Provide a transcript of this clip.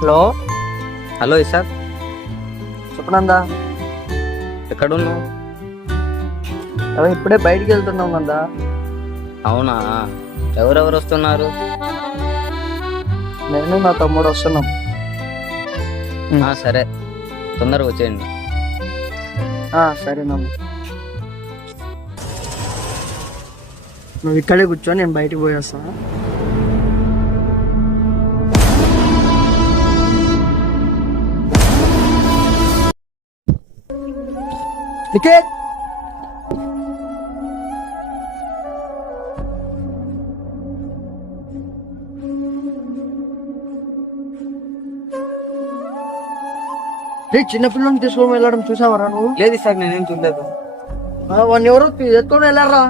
Hello. Hello Isaac, చెప్పనందా. ఎక్కడున్నావు? ఇప్పుడే బయటికి వెళ్తున్నాం నందా. అవునా, ఎవరెవరు వస్తున్నారు? నేను నా తమ్ముడు వస్తున్నాం. సరే, తొందరగా వచ్చేయండి. సరేనమ్మా. నువ్వు ఇక్కడే కూర్చో, నేను బయటికి పోయేస్తా. టికెట్ చిన్నపిల్లని తీసుకొని వెళ్ళడం చూసావరా నువ్వు? లేదు ఇసాక్, నేనేం చూడలేదు. వాడిని ఎవరో ఎత్తుకొని వెళ్ళారా?